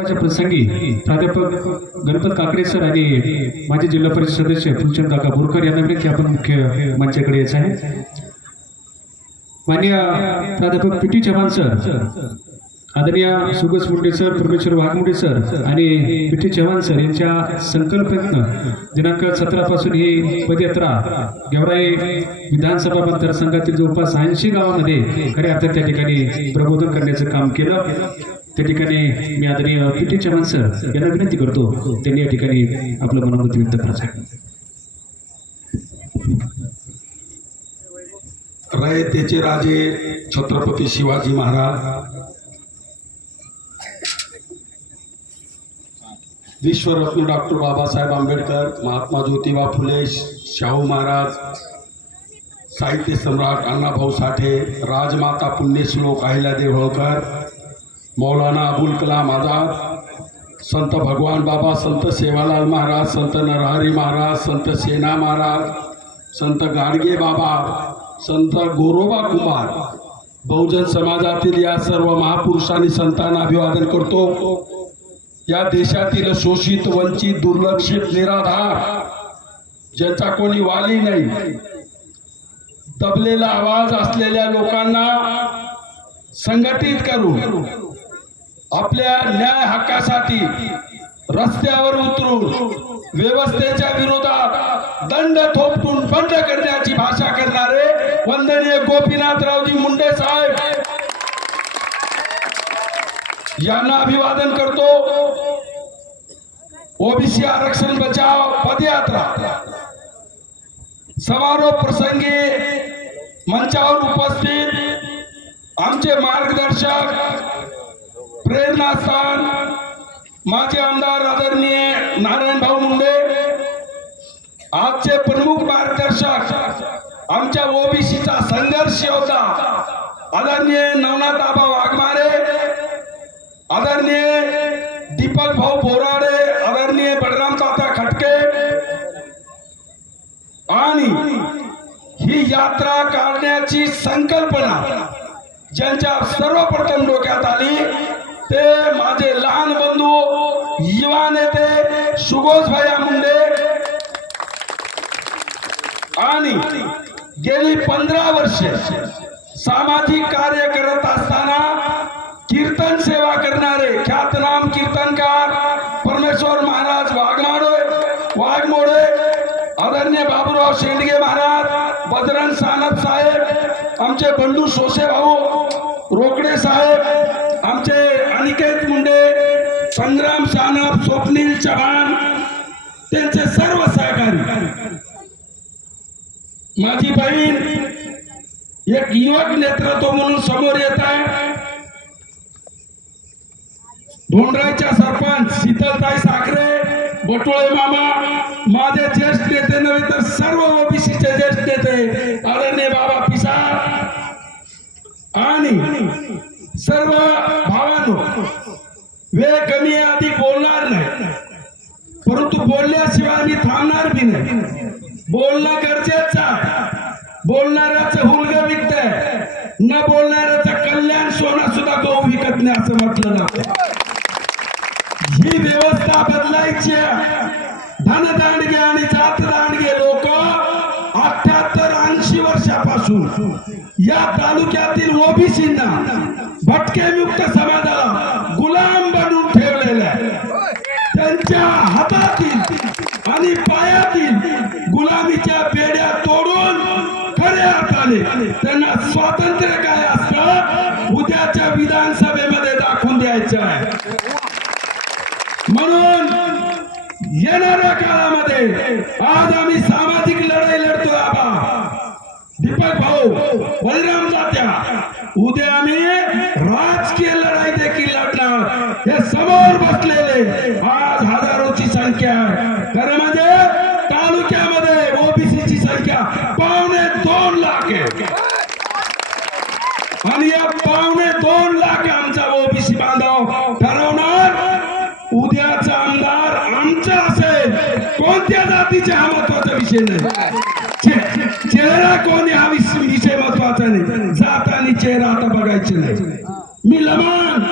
कार्यक्रमाच्या प्रसंगी प्राध्यापक गणपत काकडे सर आणि माझे जिल्हा परिषद सदस्य फुलचंद काका बोरकर यांना विनंती आपण मुख्य मंचाकडे यायचं आहे. मान्य प्राध्यापक पी टी चव्हाण सर आदरणीय सुगस मुंडे सर परमेश्वर वाघमुंडे सर आणि पी टी चव्हाण सर यांच्या संकल्पनेतनं दिनांक सतरा पासून ही पदयात्रा गेवराई विधानसभा मतदारसंघातील जवळपास ऐंशी गावामध्ये खऱ्या अर्थात त्या ठिकाणी प्रबोधन करण्याचं काम केलं. त्या ठिकाणी मी आदरणीय पी टी चव्हाण सर यांना विनंती करतो त्यांनी या ठिकाणी आपलं मनोमत व्यक्त करायचं रयतेचे राजे छत्रपती शिवाजी महाराज. विश्वरत्न डॉक्टर बाबासाहेब आंबेडकर महात्मा ज्योतिबा फुले शाहू महाराज साहित्य सम्राट अण्णाभाऊ साठे राजमाता पुण्यश्लोक अहिल्यादेव होळकर मौलाना अबुल कलाम आझाद संत भगवान बाबा संत सेवालाल महाराज संत नरहरी महाराज संत सेना महाराज संत गाडगे बाबा संत गोरोबा कुमार बहुजन समाजातील या सर्व महापुरुषांनी संतांना अभिवादन करतो. या देशातील शोषित वंचित दुर्लक्षित निराधार ज्याचा कोणी वाली नाही दबलेला आवाज असलेल्या लोकांना संघटित करू. आपल्या न्याय हक्कासाठी रस्त्यावर उतरून व्यवस्थेच्या विरोधात दंड थोपटून बंद करण्याची भाषा करणारे वंदनीय गोपीनाथरावजी मुंडे साहेब. यांना अभिवादन करतो. ओबीसी आरक्षण बचाव पदयात्रा. समारोप प्रसंगी मंचावर उपस्थित आमचे मार्गदर्शक प्रेरणास्थान माजी आमदार आदरणीय नारायण भाऊ मुंडे आजचे प्रमुख मार्गदर्शक आमच्या ओबीसीचा संघर्ष होता आदरणीय नवनाथ आबा वाघमारे आदरणीय दीपक भाऊ बोराडे आदरणीय बलराम ताता खटके आणि ही यात्रा काढण्याची संकल्पना ज्यांच्या सर्वप्रथम डोक्यात आली ते माझे लहान बंधू युवा नेते सुघोष भैया मुंडे. आणि गेली पंधरा वर्षे सामाजिक कार्य करत असताना कीर्तन सेवा करणारे ख्यातनाम कीर्तनकार परमेश्वर महाराज वाघमाडोय वाघमोडे आदरणीय बाबूराव शेंडगे महाराज बजरंग सानप साहेब आमचे बंडू सोसे भाऊ माझी बहीण एक युवक नेतृत्व म्हणून समोर येत आहे. धोंडरायच्या सरपंच शीतलताई साखरे बटोळे मामा माझे ज्येष्ठ नेते नव्हे तर सर्व ओबीसीचे ज्येष्ठ नेते आदरणीय बाबा पिसाळ आणि सर्व भावांनो वेळ कमी आधी अधिक बोलणार नाही. परंतु बोलल्याशिवाय मी थांबणार बी नाही. बोलणं गरजेचं बोलणाऱ्याचं हुलग विकत न बोलणाऱ्याचं कल्याण सोनं सुद्धा गहू विकत नाही असं म्हटलं जातं ही व्यवस्था बदलायची धनदांडगे आणि जातदांडगे लोक अठ्याहत्तर ऐंशी वर्षापासून या तालुक्यातील ओबीसींना भटके मुक्त समाजाला गुलाम बनवून ठेवलेले आहे. त्यांच्या हातातील आणि पायातील गुलामीच्या बेड्या तोडून खऱ्या अर्थाने त्यांना स्वातंत्र्य काय असतं? उद्याच्या विधानसभेमध्ये दाखवून द्यायचं आहे. म्हणून येणाऱ्या काळामध्ये आज आम्ही सामाजिक लढाई लढतो आबा. दीपक भाऊ बलराम कोणत्या जातीचे हा महत्त्वाचा विषय नाही? चेहरा कोण हा विषय महत्त्वाचा नाही. जात आणि चेहरा आता बघायचे नाही. मी लमान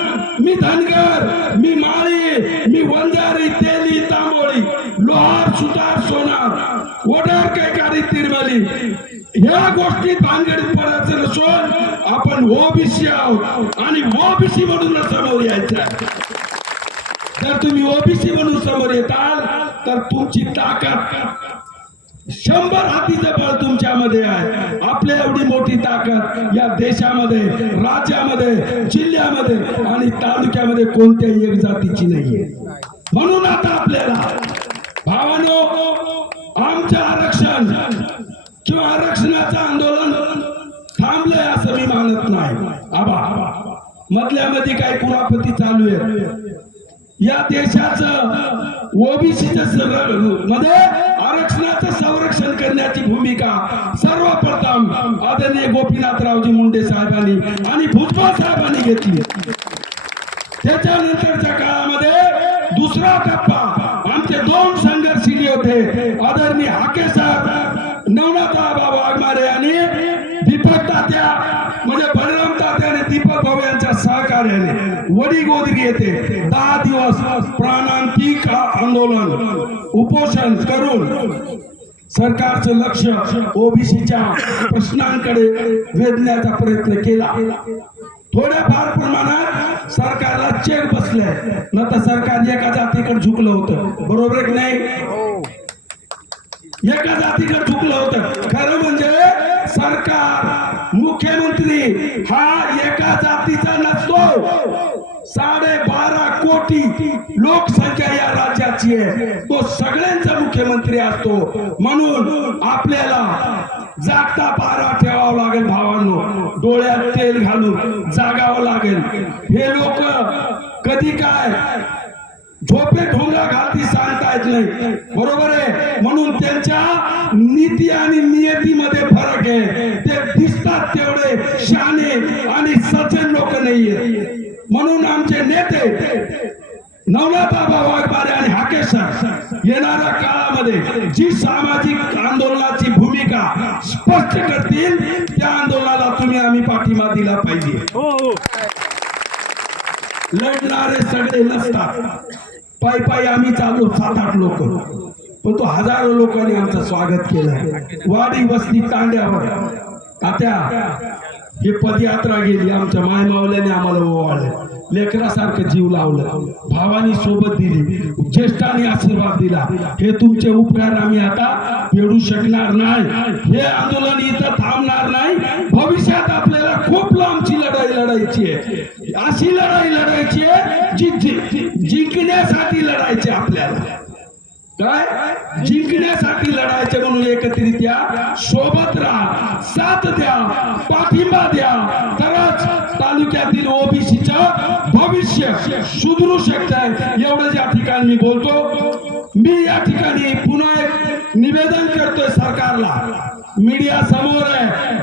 मी धनगर मी माळी मी वंजारी तेली तांबोळी लोहार सुतार सोनार वडार काय कारी तिरमली. ह्या गोष्टी भानगडीत पडायचं नसून आपण ओबीसी आहोत आणि ओबीसी म्हणून समोर यायचं जर तुम्ही ओबीसी म्हणून समोर येताल तर तुमची ताकद शंभर हातीचं बळ तुमच्यामध्ये आहे. आपल्या एवढी मोठी ताकद या देशामध्ये राज्यामध्ये जिल्ह्यामध्ये आणि तालुक्यामध्ये कोणत्याही एक जातीची नाहीये. म्हणून आता आपल्याला भावानो आमचं आरक्षण किंवा आरक्षणाचं आंदोलन थांबलंय असं मी मानत नाही. आबा मधल्यामध्ये काही कुरापती चालू आहे या देशाचं ओबीसीचं मध्ये आरक्षणाचं संरक्षण करण्याची भूमिका सर्वप्रथम आदरणीय गोपीनाथरावजी मुंडे साहेबांनी आणि भुजबळ साहेबांनी घेतली. यांच्या सहकार्याने वडी गोदरी येथे दहा दिवस प्राणांतिक आंदोलन उपोषण करून सरकारचं लक्ष ओबीसीच्या प्रश्नांकडे वेधण्याचा प्रयत्न केला. थोड्याफार प्रमाणात सरकारला चेक बसले न तर सरकार एका जातीकडे झुकलं होतं. बरोबर नाही? एका जातीकडे झुकलं होतं. खरं म्हणजे सरकार मुख्यमंत्री हा एका जातीचा नसतो साडे बारा कोटी लोकसंख्या या राज्याची आहे. तो सगळ्यांचा मुख्यमंत्री असतो. म्हणून आपल्याला जागता पारा ठेवावा लागेल भावांनो. डोळ्यात तेल घालून जागावं लागेल. हे लोक कधी काय झोपे ढोंगा घालती सांगता येत नाही. बरोबर आहे? म्हणून त्यांच्या नीती आणि नियतीमध्ये फरक आहे. ते दिसतात तेवढे शाने आणि नाहीये. म्हणून आमचे नेते नवनाथ आबा वाघमारे आणि हाकेसर येणाऱ्या काळामध्ये जी सामाजिक आंदोलनाची भूमिका स्पष्ट करतील त्या आंदोलनाला तुम्ही आम्ही पाठिंबा दिला पाहिजे. लढणारे सगळे नसतात. पायी पायी आम्ही चाललो सात आठ लोक. पण तो हजारो लोकांनी आमचं स्वागत केलं. वाडी वस्ती तांड्यावर. तात्या हे पदयात्रा गेली आमच्या मायमावल्याने आम्हाला ओवाळलं. लेकरासारखं जीव लावलं. भावानी सोबत दिली. ज्येष्ठांनी आशीर्वाद दिला. हे तुमचे उपकार आम्ही आता फेडू शकणार नाही. हे आंदोलन इथं थांबणार नाही. भविष्यात आपल्याला खूप लांबची लढाई लढायची आहे. अशी लढाई लढायची आहे जी- जिंकण्यासाठी लढायची आपल्याला. काय? जिंकण्यासाठी लढायचे म्हणून एकत्रित या सोबत राहा. साथ द्या पाठिंबा द्या. तरच तालुक्यातील ओबीसीचं भविष्य सुधरू शकत एवढं या ठिकाणी मी बोलतो मी या ठिकाणी पुन्हा एक निवेदन करतोय सरकारला. मीडिया समोर आहे.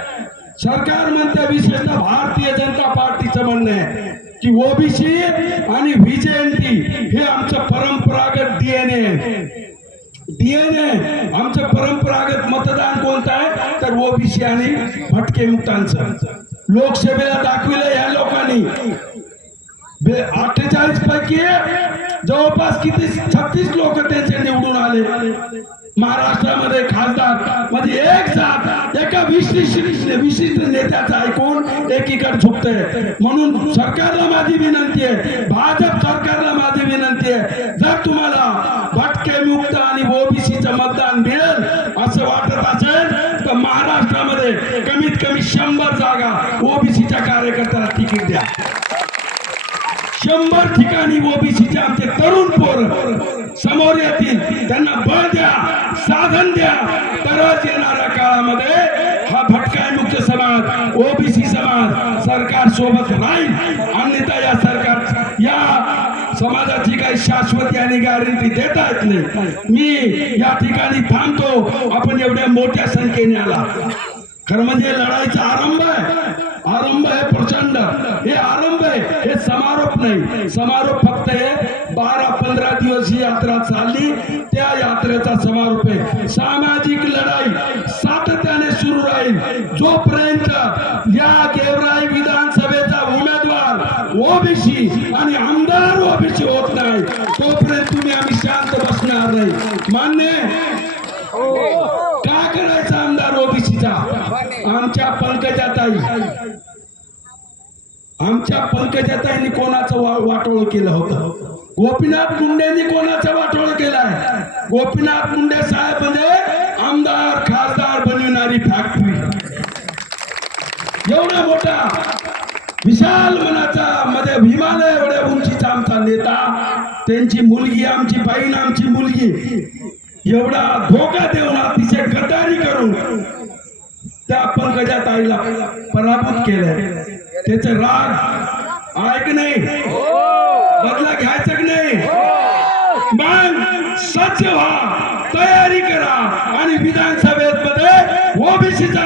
सरकार म्हणते विशेषतः भारतीय जनता पार्टीचं म्हणणं आहे की ओबीसी आणि व्हीजेएनटी हे आमचं परंपरागत डीएनए डीएनए आमचं परंपरागत मतदान कोणतं आहे? तर ओबीसी आणि भटके मुक्तांचं. लोकसभेला दाखविलं या लोकांनी. अठ्ठेचाळीस पैकी जवळपास किती? छत्तीस लोक त्यांचे निवडून आले. महाराष्ट्रामध्ये खासदार. म्हणजे एक जात एका विशिष्ट विशिष्ट नेत्याचा ऐकून एकीकडे झुकतंय. म्हणून सरकारला माझी विनंती आहे. भाजप सरकारला माझी विनंती आहे. जर तुम्हाला भटके मुक्त आणि ओबीसीचं मतदान मिळेल असं वाटत असेल तर महाराष्ट्रामध्ये कमीत कमी शंभर जागा ओबीसीच्या कार्यकर्त्याला तिकीट द्या शंभर ठिकाणी ओबीसीचे आमचे तरुण पोर समोर येतील. त्यांना बळ द्या साधन द्या. तरच येणाऱ्या काळामध्ये हा भटकाय मुक्त समाज ओबीसी समाज. सरकार सोबत राहील. अन्यथा या सरकार या समाजाची काही शाश्वत आणि गॅरंटी देता येत नाही. मी या ठिकाणी थांबतो. आपण एवढ्या मोठ्या संख्येने आला. खरं म्हणजे लढाईचा आरंभ आहे. आरंभ आहे समारोप फक्त आहे बारा पंधरा दिवस ही यात्रा चालली. त्या यात्रेचा समारोप आहे. सामाजिक लढाई सातत्याने सुरू राहील. जोपर्यंत या गेवराई विधानसभेचा उमेदवार ओबीसी आणि आमदार ओबीसी होत नाही तोपर्यंत तुम्ही आम्ही शांत बसणार नाही. मान्य? हो. काय करायचं आमदार ओबीसीचा? आमच्या पंकजाताई आमच्या पंकजाताईंनी कोणाचं वा- वाटोळ केलं होतं? गोपीनाथ मुंडेंनी कोणाचं वाटोळ केलंय गोपीनाथ मुंडे साहेब म्हणजे आमदार खासदार बनविणारी फॅक्टरी एवढा मोठा विशाल मनाचा मध्ये हिमालय एवढ्या उंचीचा आमचा नेता त्यांची मुलगी आमची बहीण आमची मुलगी एवढा धोका देऊन अतिशय गद्दारी करून त्या पंकजा ताईला पराभूत केलंय. त्याचे राग ऐक नाही. बदला घ्यायचं की नाही? मग सज्ज व्हा तयारी करा आणि विधानसभेमध्ये ओबीसीचा